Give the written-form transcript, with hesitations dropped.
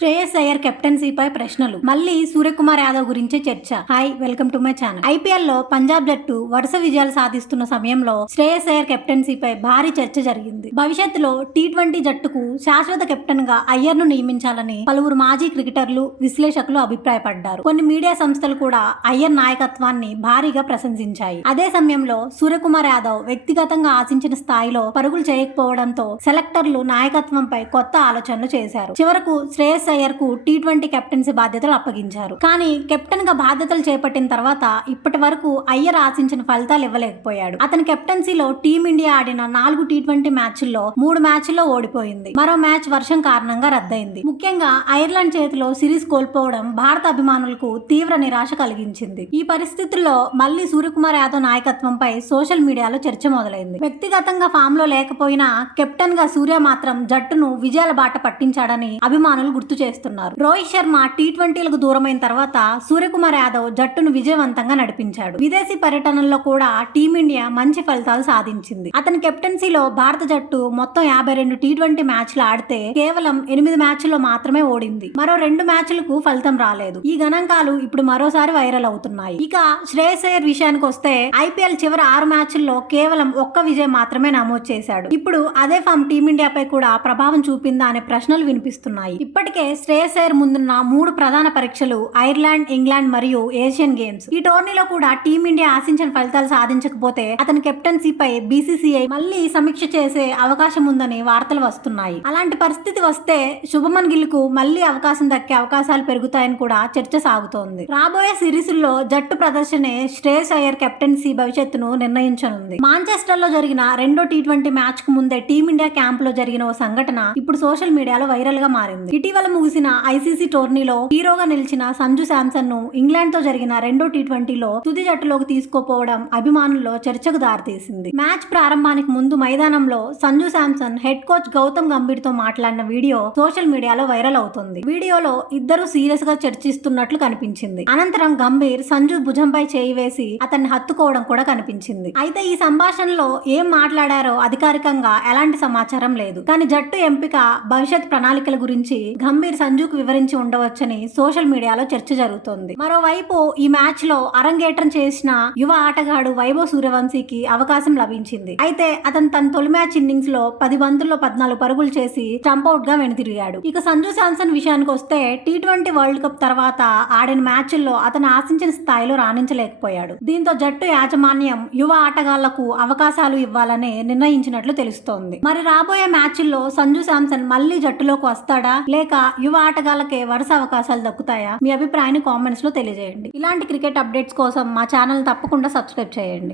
శ్రేయస్ అయ్యర్ కెప్టెన్సీపై ప్రశ్నలు. మళ్ళీ సూర్యకుమార్ యాదవ్ గురించి చర్చ. Hi, welcome to my channel. IPL లో పంజాబ్ జట్టు వరుస విజయాలు సాధిస్తున్న సమయంలో శ్రేయస్ అయ్యర్ కెప్టెన్సీపై భారీ చర్చ జరిగింది. భవిష్యత్తులో టీ20 జట్టుకు శాశ్వత కెప్టెన్ గా అయ్యర్ ను నియమించాలని పలువురు మాజీ క్రికెటర్లు, విశ్లేషకులు అభిప్రాయపడ్డారు. కొన్ని మీడియా సంస్థలు కూడా అయ్యర్ నాయకత్వాన్ని భారీగా ప్రశంసించాయి. అదే సమయంలో సూర్యకుమార్ యాదవ్ వ్యక్తిగతంగా ఆశించిన స్థాయిలో పరుగులు చేయకపోవడంతో సెలెక్టర్లు నాయకత్వంపై కొత్త ఆలోచనలు చేశారు. చివరకు శ్రేయస్ అయ్యర్ కు టీ20 కెప్టెన్సీ బాధ్యతలు అప్పగించారు. కానీ కెప్టెన్ గా బాధ్యతలు చేపట్టిన తర్వాత ఇప్పటి వరకు అయ్యర్ ఆశించిన ఫలితాలు ఇవ్వలేకపోయాడు. అతని కెప్టెన్సీలో టీమిండియా ఆడిన 4 టీ20 మ్యాచ్ల్లో 3 మ్యాచ్ల్లో ఓడిపోయింది. మరో మ్యాచ్ వర్షం కారణంగా రద్దయింది. ముఖ్యంగా ఐర్లాండ్ చేతిలో సిరీస్ కోల్పోవడం భారత అభిమానులకు తీవ్ర నిరాశ కలిగించింది. ఈ పరిస్థితుల్లో మళ్లీ సూర్యకుమార్ యాదవ్ నాయకత్వంపై సోషల్ మీడియాలో చర్చ మొదలైంది. వ్యక్తిగతంగా ఫామ్ లో లేకపోయినా కెప్టెన్ గా సూర్య మాత్రం జట్టును విజయాల బాట పట్టించాడని అభిమానులు గుర్తు చేస్తున్నారు. రోహిత్ శర్మ టీ20లకు దూరమైన తర్వాత సూర్యకుమార్ యాదవ్ జట్టును విజయవంతంగా నడిపించాడు. విదేశీ పర్యటనల్లో కూడా టీమిండియా మంచి ఫలితాలు సాధించింది. అతని కెప్టెన్సీలో భారత జట్టు మొత్తం 52 టీ20 మ్యాచ్లు ఆడితే కేవలం 8 మ్యాచ్ల్లో మాత్రమే ఓడింది. మరో 2 మ్యాచ్లకు ఫలితం రాలేదు. ఈ గణాంకాలు ఇప్పుడు మరోసారి వైరల్ అవుతున్నాయి. ఇక శ్రేయస్ అయ్యర్ విషయానికి వస్తే ఐపీఎల్ చివరి 6 మ్యాచ్ల్లో కేవలం ఒక్క విజయం మాత్రమే నమోదు చేశాడు. ఇప్పుడు అదే ఫామ్ టీమిండియాపై కూడా ప్రభావం చూపిందా అనే ప్రశ్నలు వినిపిస్తున్నాయి. ఇప్పటికే శ్రేయస్ అయ్యర్ ముందున్న 3 ప్రధాన పరీక్షలు ఐర్లాండ్, ఇంగ్లాండ్ మరియు ఏషియన్ గేమ్స్. ఈ టోర్నీలో కూడా టీమిండియా ఆశించిన ఫలితాలు సాధించకపోతే అతని కెప్టెన్సీపై బీసీసీఐ మళ్లీ సమీక్ష చేసే అవకాశం ఉందని వార్తలు వస్తున్నాయి. అలాంటి పరిస్థితి వస్తే శుభమన్ గిల్ కు మళ్లీ అవకాశం దక్కే అవకాశాలు పెరుగుతాయని కూడా చర్చ సాగుతోంది. రాబోయే సిరీసుల్లో జట్టు ప్రదర్శనే శ్రేయస్ అయ్యర్ కెప్టెన్సీ భవిష్యత్తును నిర్ణయించనుంది. మాంచెస్టర్ లో జరిగిన రెండో టీ20 మ్యాచ్ కు ముందే టీమిండియా క్యాంప్ లో జరిగిన ఓ సంఘటన ఇప్పుడు సోషల్ మీడియాలో వైరల్ గా మారింది. ఇటీవల ముగిసిన ఐసీసీ టోర్నీలో హీరోగా నిలిచిన సంజు శాంసన్ ను ఇంగ్లాండ్ తో జరిగిన రెండో టీ20లో తుది జట్టులోకి తీసుకోపోవడం అభిమానుల్లో చర్చకు దారితీసింది. మ్యాచ్ ప్రారంభానికి ముందు మైదానంలో సంజు శాంసన్ హెడ్ కోచ్ గౌతమ్ గంభీర్ తో మాట్లాడిన వీడియో సోషల్ మీడియాలో వైరల్ అవుతుంది. వీడియోలో ఇద్దరు సీరియస్ గా చర్చిస్తున్నట్లు కనిపించింది. అనంతరం గంభీర్ సంజు భుజంపై చేయి వేసి అతన్ని హత్తుకోవడం కూడా కనిపించింది. అయితే ఈ సంభాషణలో ఏం మాట్లాడారో అధికారికంగా ఎలాంటి సమాచారం లేదు. కానీ జట్టు ఎంపిక, భవిష్యత్ ప్రణాళికల గురించి గంభీర్ సంజుకు వివరించి ఉండవచ్చని సోషల్ మీడియాలో చర్చ జరుగుతోంది. మరోవైపు ఈ మ్యాచ్ లో అరంగేట్రం చేసిన యువ ఆటగాడు వైభవ్ సూర్యవంశీకి అవకాశం లభించింది. అయితే అతను తన తొలి మ్యాచ్ ఇన్నింగ్స్ లో 10 బంతుల్లో 14 పరుగులు చేసి స్టంపౌట్ గా వెనుతిరిగాడు. ఇక సంజు శాంసన్ విషయానికి వస్తే టీ20 వరల్డ్ కప్ తర్వాత ఆడిన మ్యాచ్ల్లో అతను ఆశించిన స్థాయిలో రాణించలేకపోయాడు. దీంతో జట్టు యాజమాన్యం యువ ఆటగాళ్లకు అవకాశాలు ఇవ్వాలని నిర్ణయించినట్లు తెలుస్తోంది. మరి రాబోయే మ్యాచ్ల్లో సంజు శాంసన్ మళ్లీ జట్టులోకి వస్తాడా, లేక యువ ఆటగాళ్లకే వరుస అవకాశాలు దక్కుతాయా? మీ అభిప్రాయాన్ని కామెంట్స్ లో తెలియజేయండి. ఇలాంటి క్రికెట్ అప్డేట్స్ కోసం మా ఛానల్ తప్పకుండా సబ్స్క్రైబ్ చేయండి.